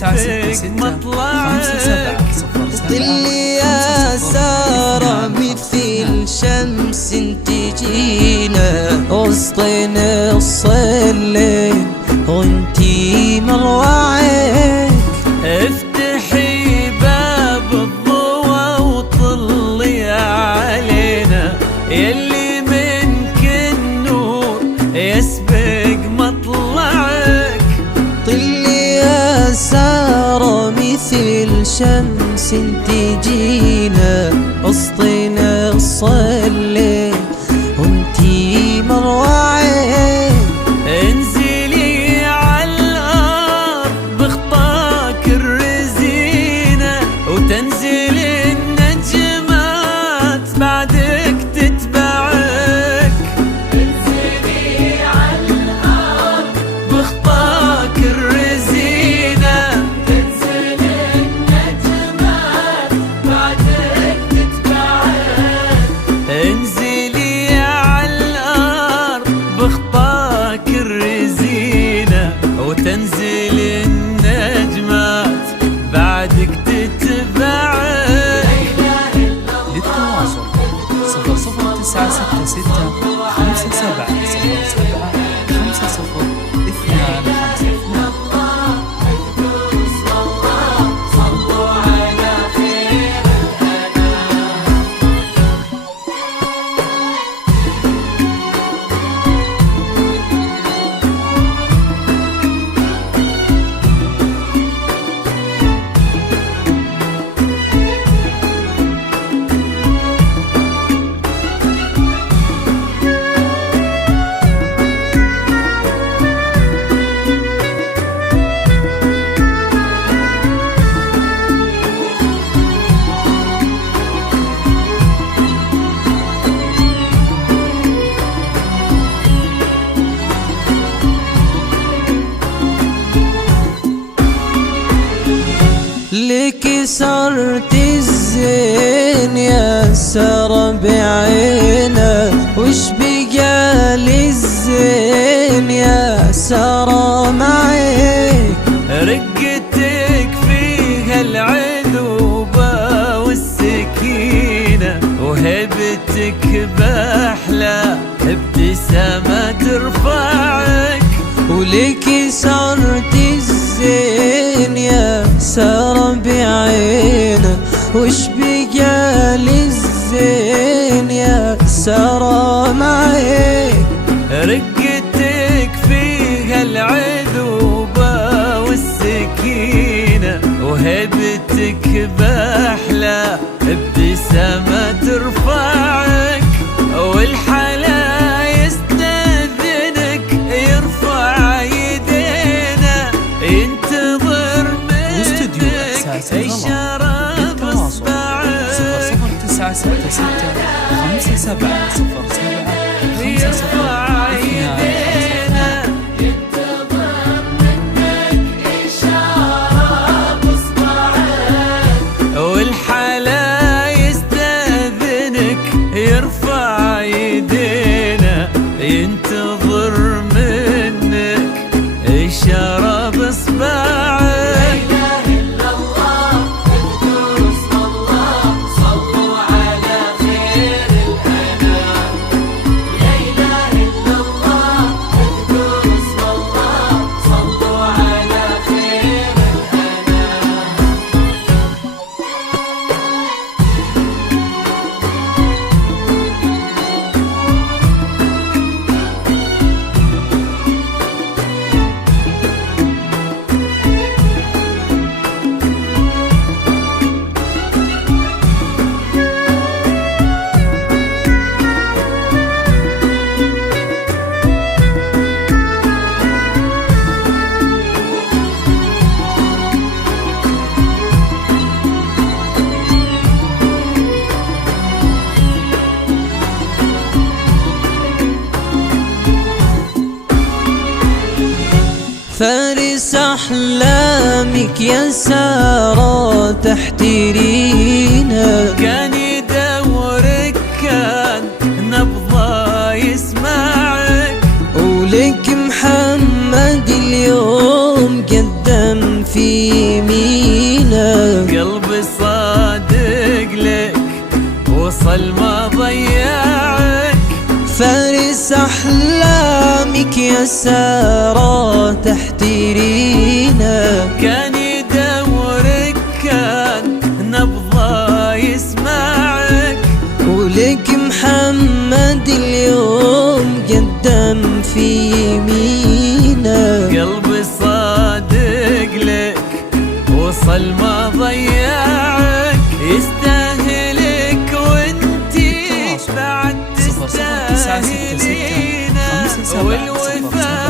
شفت مطلعك طلي يا سارة مثل شمس تجينا وسطين الصلين وانتي مروعك. افتحي باب الضوى وطلي علينا يلي منك النور يسبق مطلعك. طلي يا سارة مثل شمس تجينا وسطين الصلين وانتي مروعك. انزلي عالارض بخطاك الرزينة وتنزل النجمات بعدك تتبعك. انزلي عالارض بخطاك الرزينة تنزل النجمات بعدك تتبعك. انزلي عالارض بخطاك الرزينة وتنزل النجمات بعدك تتبعك. للتواصل 00966 57 07 لك صرت الزين يا سارة بعينه وش بقال الزين يا سارة معك. رقتك فيها العذوبة والسكينة وهبتك بأحلى ابتسامة ترفعك. ولك صرت الزين يا سارة بعينه وش بقال الزين يا سارة معك. رقتك فيها العذوبة والسكينة وهبتك بأحلى ابتسامة ترفعك. والحلا يستأذنك يرفع يدينا ينتظر منك إشارة بإصبعك. 00966 57 07 يرفع يدينا ينتظر منك إشارة بإصبعك. والحلا يستأذنك يرفع يدينا ينتظر منك إشارة بإصبعك. فارس أحلامك يا سارة تحترينا. كان يدورك كان نبضة يسمعك. ولك محمد اليوم قدم في يمينه. قلبي صادق لك وصل ما ضيعك، فارس أحلامك يا سارة تحترينا. كان يدورك كان نبضه يسمعك، ولك محمد اليوم قدم في يمينه. قلبي صادق لك وصل ما ضيعك، يستاهلك وانتي بعد تستاهلين، والوفاء